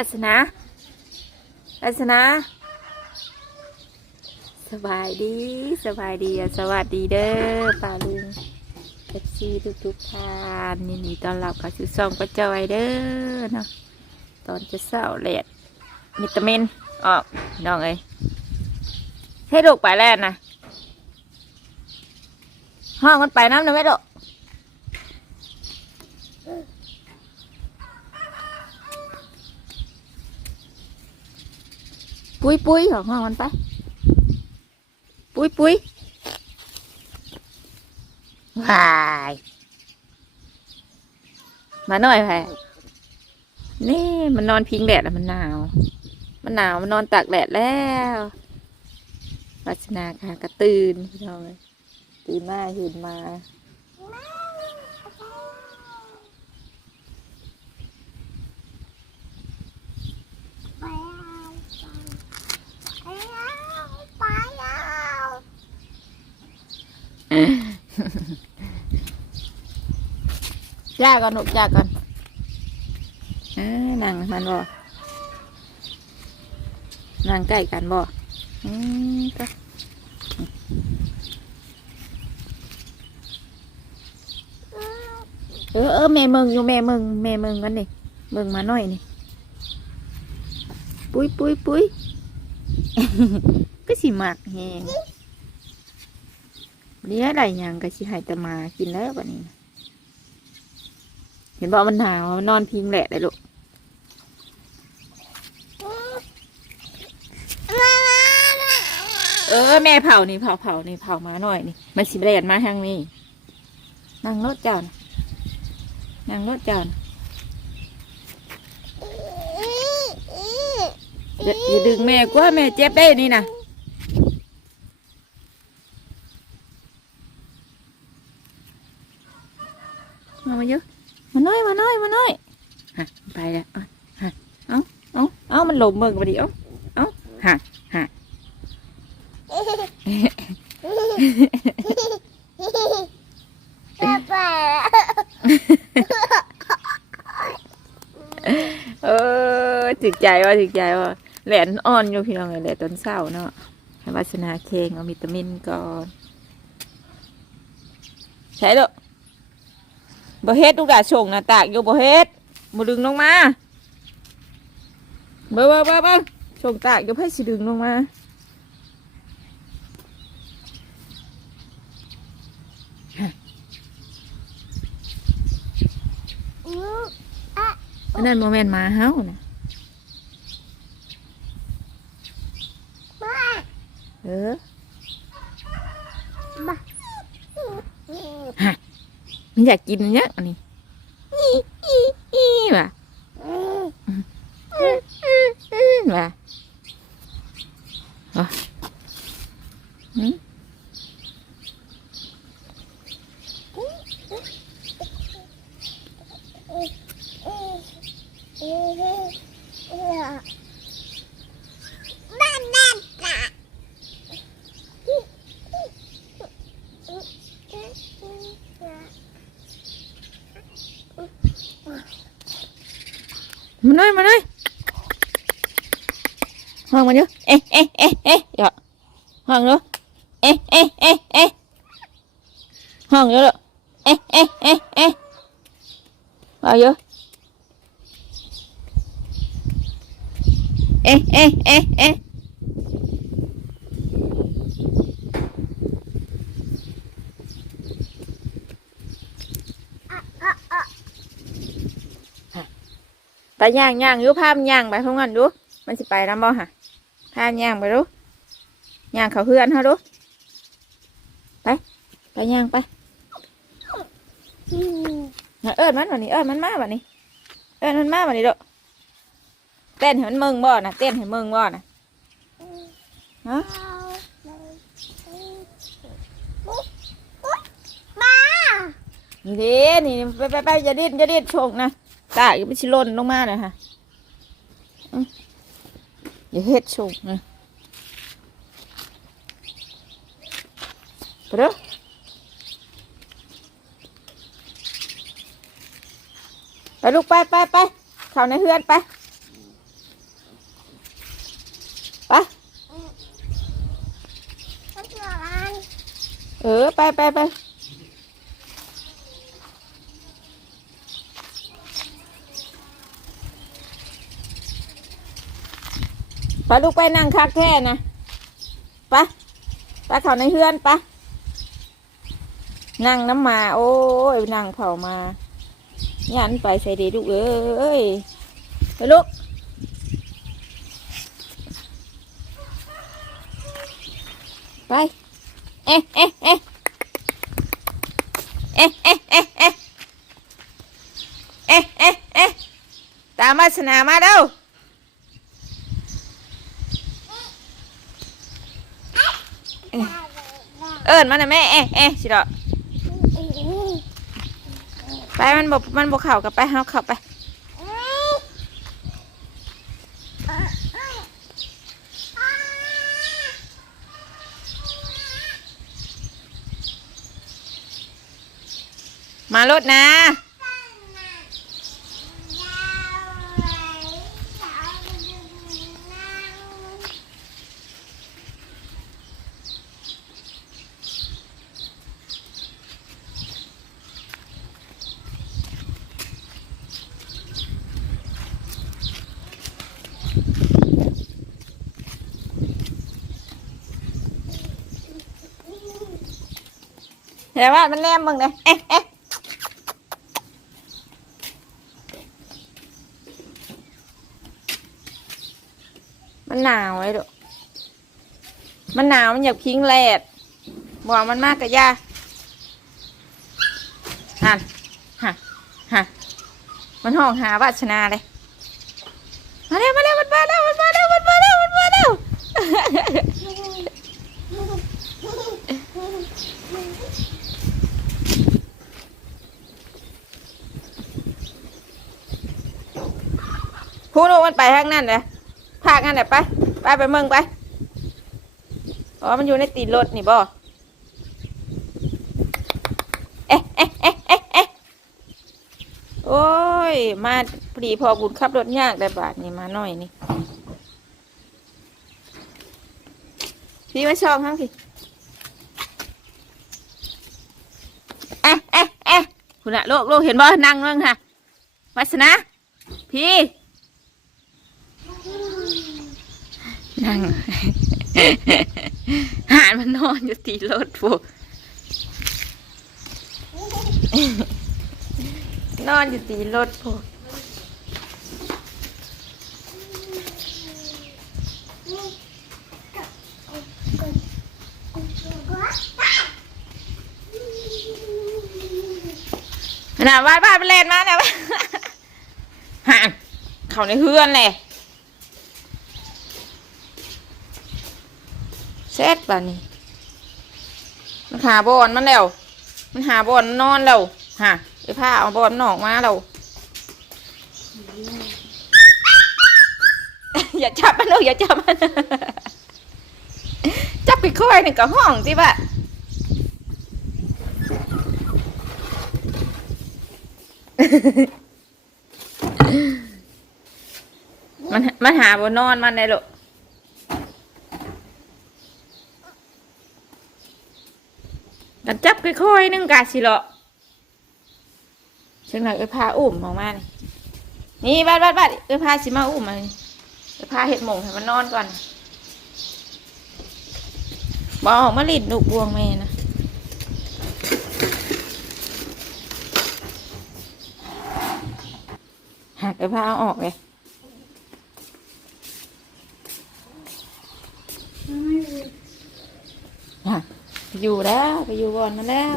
ปัสนาปัสนาสบายดีสบายดีสวัสดีเด้อป้าลุงเอฟซีทุกทุกท่านยินดีต้อนรับเข้าสู่ซองประจอยเด้อเนาะตอนจะเศร้าแหลดมิตามินออกน้องเอ้ยให้ลูกไปแล้วนะห้องมันไปน้ำหนึ่งไหมลูก ปุ้ยปุ้ยของห้องมันไป ปุ้ยปุ้ยวายมาหน่อยแพนี่มันนอนพิงแดดแล้วมันหนาว มันหนาวมันนอนตากแดดแล้ววัชนาค่ะกระตื่นพี่น้องตื่นมาเห็นมา จ้าก่อนหนุกจ้าก่อนอ่านั่งมันบ่นั่งใกล้กันบ่อืมก็เออเออแเลี้ยอะไรยังก็สิห้แต่มากินแล้วบัดนี้ เห็นบอกมันหนาวมันนอนพิงแหละเลยลูกเออแม่เผานี่เผาเผานี่เผามาหน่อยนี่ มันสิเรียนมาทางนี้นั่งรถจานนั่งรถจานอย่าอย่าดึงแม่กว่าแม่เจ็บได้นี่นะ มามาเยอะมาน้อยมาน้อยมาน้อยฮะไปแล้วเอาฮะเอาเอาเอามันหลบมึงไปดิเอาเอาฮะฮะเออถึกใจว่าถึกใจว่าแหลนอ่อนอยู่พี่น้องไงแหลนตอนเศร้าเนาะให้วาสนาเคงเอาวิตามินก่อนใช่ลูก บ่เฮ็ดลูกดาส่งหน้าตากอยู่บ่เฮ็ดบ่ดึงลงมาเบ่เบ่เบ่เบ่ส่งตากอยู่เพื่อสิดึงลงมาอันนั้นโมเมนต์มาเฮานะเออฮะ มันอยากกินเนี้ยอันนี้อีอีอีว่ะว่ะว่ะอืมมาหน่อยมาหน่อยห้องมันเยอะเอ๊ะเอ๊ะเอ๊ะเอ๊ะเดี๋ยวห้องเนาะเอ๊ะเอ๊ะเอ๊ะเอ๊ะห้องเยอะเลย เอ๊ะเอ๊ะเอ๊ะเอ๊อาเยอะเอ๊ะเอ๊ะเอ๊ะเอ๊ะตาย่างย่างยุภาพย่างไปพร้อมกันดูมันสิไปน้ำบ่ฮะพาย่างไปดูย่างเขาเพื่อนเขาดูไปไปย่างไป เอิญมันวันนี้เอิญมันมาวันนี้ เอิญมันมาวันนี้เด้อเต้นให้มันมึงบ่นะเต้นให้มึงบ่นะฮะนี่เด้นี่ไปไปไปอย่าดิ้นอย่าดิ้นโฉกนะตาอย่าไปชิลนลงมาเลยค่ะอื้ออย่าเฮ็ดโฉกนะไปเด้อ ไปลูกไปไปไปเข้าในเฮือนไปไปเออไปไปไปไปลูกไปนั่งคักแค่นะไปไปเข่าในเฮือนไปนั่งน้ำมา โอ้ยนั่งเผามา ยันไปใส่ดีลูกเอ้ยไปลูกไป เอ๊ะเอ๊ะเอ๊ะเอ๊ะเอ๊ะเอ๊ะเอ๊ะเอ๊ะเอ๊ะเอ๊ะตามมาสนามาเด้อเอิญมาหน่อยแม่ เอ๊ะเอ๊ะสิดอก ไปมันบอกมันบอกเข่ากับไปเฮาเข่าไป มารถนะ เดี๋ยวว่ามันแนมมึงเลยเอ๊ะเอ๊ะมันหนาวไอ้ดูมันหนาวมันอยากพิงแลดบอกมันมากกับยาหันหันหันมันห้องหาวาชนาเลย มาเร็วมาเร็วมันมาแล้วมันมาแล้วมันมาแล้วมันมาแล้วพูดว่ามั นไปทางนั้นเลยพากนั่นแหละไป ไปไปเมืองไป อ๋อ มันอยู่ในตีนรถนี่บ่เอ๊ะเอ๊ะเอ๊ะเอ๊ะเอ๊ะโอ้ย มาพอดีพอบุญขับรถยากได้บาทนี่มาหน่อยนี่ พี่มาชอบทั้งสิเอ๊ะเอ๊ะเอ๊ะคุณอะโลกโลกเห็นบ่นั่งนั่งค่ะวัสนะ พี่ นั่งหานมันนอนอยู่ตีรถพวกนอนอยู่ตีรถพวกน่ะวาดบ้านเป็นเล่นมาเนี่ยหานเขาในเฮือนเลย เซตบ้านนี้ มันหาบอนมันแล้ว มันหาบอนมันนอนแล้วฮะไอ้ผ้าเอาบอนมันออกมาแล้วอย่าจับมันเลยอย่าจับมันจับไปค่อยหนึ่งกับห้องสิบะมันมันหาบนนอนมันเลยลูก กันจับค่อยๆนึงกาสิเลาะเชิงหน่อยเอพาอุ้มออกมานี่นี่บ้านบ้านบ้านเอพาสิมาอุ้มมาเอพาเห็ดหมงให้มันนอนก่อนบออกมาลิดลูกบวงแม่นะหักเอพาเอาออกเลยอะ อยู่แล้วไปอยู่บอนมาแล้ว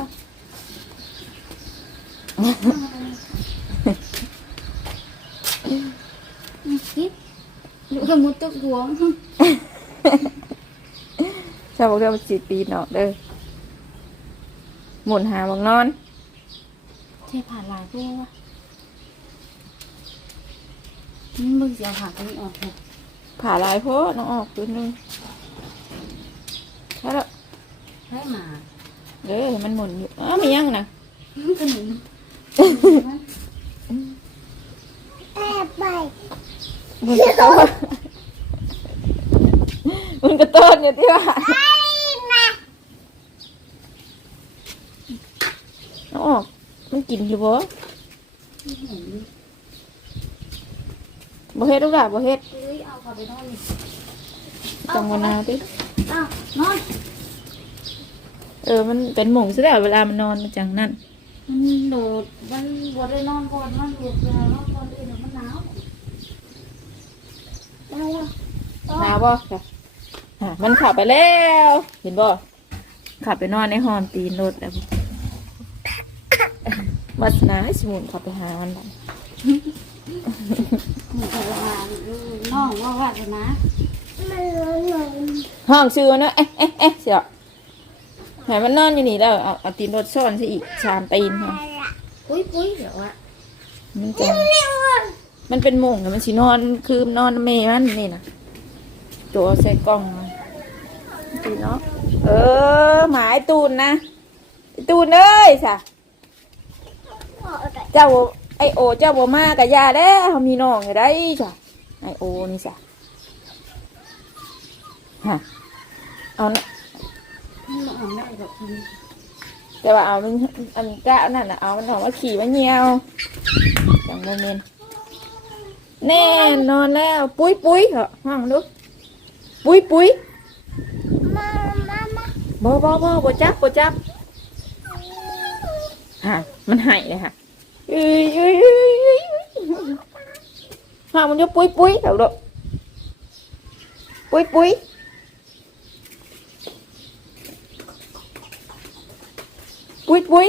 อยู่กับมุดตกหัวชาวบอกเรื่องมันจีปีนอกเด้อหมุนหาบังนอนใช่ผ่านหลายพวกวะนี่มึงจะเอาผักอันนี้ออกเนี่ยผ่าลายโพดน้องออกตัวหนึงแค่ละ ให้หมาเด้อมันหมุนอยู่อ้าวมียังนะขนมหมุนกระโต้นหมุนกระโต้นอยู่ที่ว่ามันกินอยู่บ่ไม่เห็นบ่เฮ็ดลูกหล่ะบ่เฮ็ดเอ้ยเอาเขาไปนอนนี่จังหวะนาติอ้าวนอนเออมันเป็นหม่งซะแล้วเวลามันนอนมันจังนั่นมันโดดมันบวได้นอนก่อนมันหลุดเวลานอนก่อนอื่นมันหนาวได้แล้วหนาวบ่ค่ะอะมันขับไปแล้ว เห็นบ่ขับไปนอนในห้องตีนรถแล้ววัสนาให้สมุนขับไปหามันได้หนูจะมาน้องว่าว่าจะนะห้องชื่อนเนอะเอ๊ะเอ๊ะเอ๊ะเสีย ให้มันนอนอยู่นี่แล้วเอาเอาตีนรถซ่อนซะอีกสามตีนค่ะปุ้ยปุ้ยเดี๋ยวอะมันจะมันเป็นหม่งอะมันสินอนคือนอนเมมันนี่นะตัวใส่กล้องมาตีเนาะเออหมายตูนนะไอ้ตูนเอ้ยสะเจ้าไอโอเจ้าบ่มากับยาเด้เขามีน้องอยู่ได้จ้ะไอโอนี่สะฮะเอานะ มันออกได้แบบนี้แต่ว่าเอามันอันกะนั่นน่ะเอามันออกมาขี่มาเหี่ยวจังโมเมนแน่นอนแล้วปุ้ยปุ้ยเหรอห้องลูกปุ้ยปุ้ยบ่บ่บ่บ่จับบ่จับฮะมันหายเลยค่ะเอ้ยเอ้ยเอ้ยเอ้ยห้องมันจะปุ้ยปุ้ยเหรอลูกปุ้ยปุ้ย ปุ้ยปุ้ย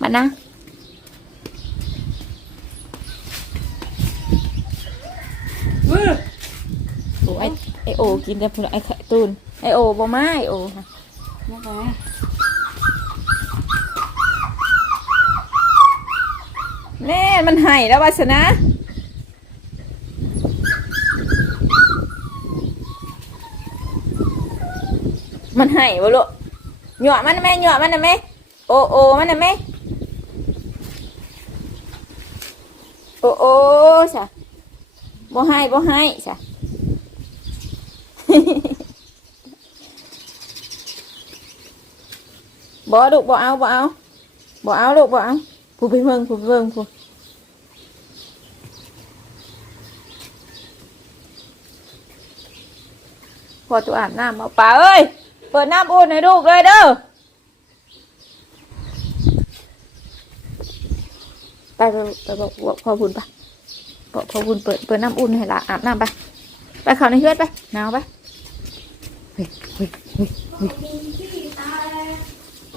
มานะโอ้ไอไอโอกินแต่พุ่นไอไข่ตูนไอโอบ่ มาไอโอค่ะ ไม่ไป แม่มันไห้แล้ววาสนะมันไห้บ่ลูกหยอมันนะแม่หยอมันนะแม่โอโอมันนะแม่โอโอจ้ะบ่ให้บ่ให้จ้ะ บ่ลูกบ่เอาบ่เอาบ่เอาลูกบ่เอาผู้ไปเบิ่งผู้ไปเบิ่งผู้พอตัวอาบน้ำเอาป่าเอ้ย เปิดน้ำอุ่นให้ลูกเลยเด้อไปไปไปบอกบอกพ่อบุญไปบอกพ่อบุญเปิดเปิดน้ำอุ่นให้ละอาบน้ำไป ไปเขาในเฮือดไปหนาวไปเฮ้ยเฮ้ยเฮ้ยเฮ้ย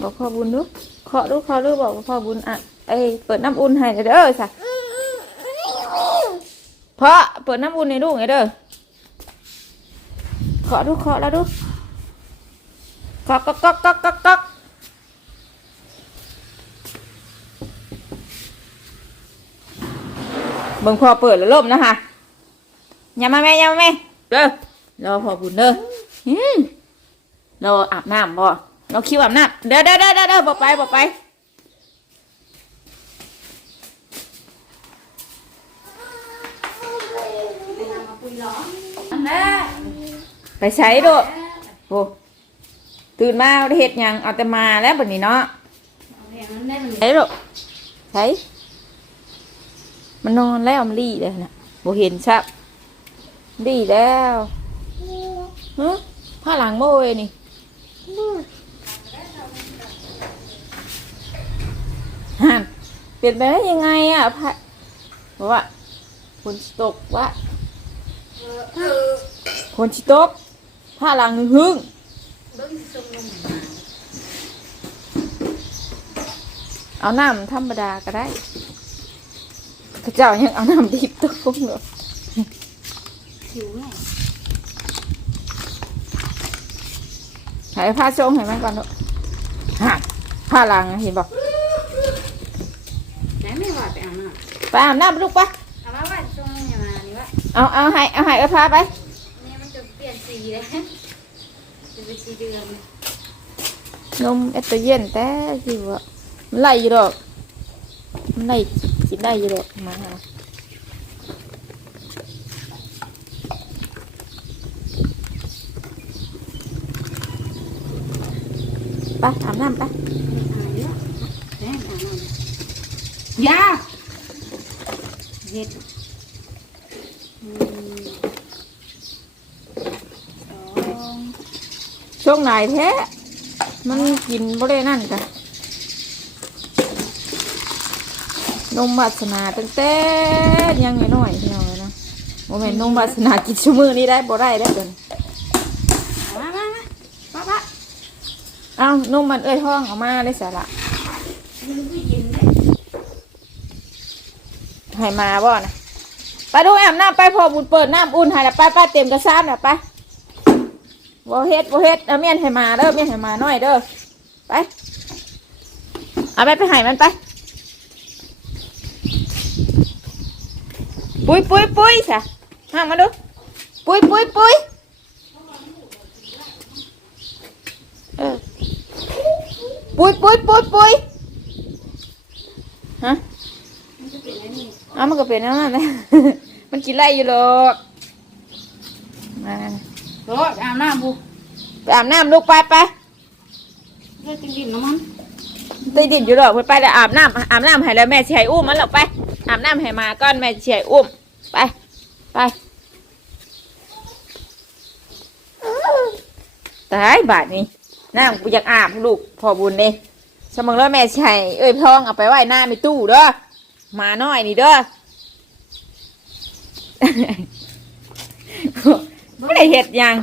บอกพ่อบุญดูเคาะดูเคาะดูบอกพ่อบุญอะเอ้ยเปิดน้ำอุ่นให้เด้อสะเพาะเปิดน้ำอุ่นให้ลูกไงเด้อเคาะดูเคาะแล้วดู เคาะก๊อกก๊อกก๊อกก๊อกก๊อกเบิ่งพ่อเปิดแล้วล่มนะคะอย่ามาแม่อย่ามาแม่เด้อรอพ่อบุญเด้ออืมรออาบน้ำบ่เราคิวอาบน้ำเด้อเด้อเด้อเด้อเด้อบอกไปบอกไปไปใช้ดูโอ้ ตื่นมาได้เห็ดหยังเอาแต่มาแล้วแบบนี้เนาะอย่างนั้นได้มันใช้ดูใช้มันนอนแล้วมันรีเลยนะโบเห็นชับรีแล้วฮะผ้าหลังโมยนี่ฮะเปลี่ยนไปได้ยังไงอะพะบอกว่าคนสตกว่าคนสตกผ้าหลังหนึ่งหึ่ง เบิ้งทรงลงมาเอาน้ำธรรมดาก็ได้พระเจ้ายังเอาน้ำดิบตกเลยผิวไงใหายผ้าชงให้มันก่อนเถอะฮะผ้าหลังเห็นบอกไหนไม่ว่าไปเอาหน่ะไปอาบน้ำลูกไปเอามาว่าทรงอย่ามานี่วะเอาเอาให้เอาให้เอาผ้าไป เนี่ยมันจะเปลี่ยนสีเลยจะเป็ นสีเดือนนมเอสโตรเย็นแต่สิว่ามันไล่อยู่ดอก มันไล่สิได้อยู่ดอกมาหาไปอาบน้ำไปหายแล้วหยาเฮ็ดหนึ่งสอง ช่วงไหนแท้ มันกินบ่ได้นั่นกันนมวาสนาตั้งแต่ยังน้อยๆพี่น้องเลยเนาะโมเมนนมวาสนากินชั่วมือนี้ได้บ่ได้ได้อเกินมามามาป้าป้าเอ้านมมันเอ้ยท้องเออกมาได้สาระมันก็เย็นเลยให้มาบ่นะไปดูอาบน้ำไปพอบุญเปิดน้ำอุ่นให้ละไปไปเต็มกระซานละไป บ่เฮ็ดบ่เฮ็ดเอาเมียนให้มาเด้อเมียนให้มาหน่อยเด้อไปเอาไปไปให้มันไปปุ้ยปุ้ยปุ้ยสะห้ามมาดูปุ้ยปุ้ยปุ้ยเออปุ้ยปุ้ยปุ้ยปุ้ยฮะมันจะเป็นอะไรนี่อ้ามันก็เป็นนั่นแหละมันกินไรอยู่หรอกมา โอ้ยอาบน้ำบุไปอาบน้ำลูกไปไปเลือดจริงๆนะมันตีดินอยู่หรอกไปแล้วอาบน้ำอาบน้ำให้แล้วแม่เชียอุ้มมันหรอกไปอาบน้ำให้มาก้อนแม่เชียอุ้มไปไปตายบาทนี้น้ำกูอยากอาบลูกพอบุญเลยสมองแล้วแม่เชียเอ้ยพองเอาไปไว้หน้าในตู้เด้อมาน้อยนี่เด้อ ไม่ได้เห็ดหยัง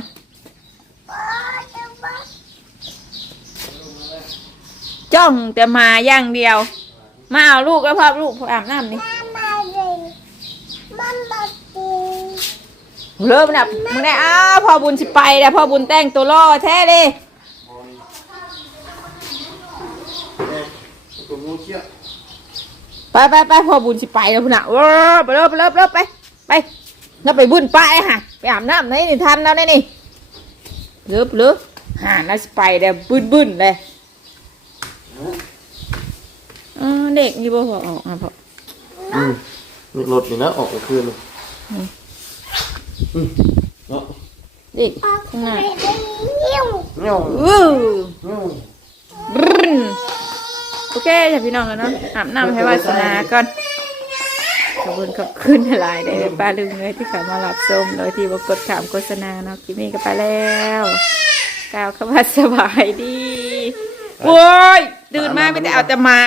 จ้องแต่มาอย่างเดียว มาเอาลูกแล้วพ่อลูกอาบน้ำนี่เริ่มนะมึงได้อ้าวพ่อบุญสิไปแล้วพ่อบุญแต่งตัวล่อแท้เลยไปไปไปพ่อบุญสิไปแล้วพุ่นน่ะเออไปเริ่มไปเริ่มไปไป แล้วไปบุญไปฮะไปอาบน้ำนี่นี่ทันแล้วนี่นี่เลิบเลิบหาแล้วสิไปแล้วบึ้นบึ้นเลยเออเด็กอยู่บ่พอออกอะพ่ออืมนี่รถนี่นะออกกลางคืนเลยอืมอืมเนาะเด็กข้างหน้าเงี้ยวอู้เงี้ยวบรึ้นโอเคจ้ะพี่น้องกันเนาะอาบน้ำให้วาสนาก่อนขอ บคุณขอบคุณหลายได้ป้าลุงเลยที่เข้ามารับชมโดยที่บกดถามโฆษณาเนาะคลิปนี้ก็ไปแล้วกล่าวคำว่าสบายดีโว้ยตื่นมาไม่ได้เอาแต่มา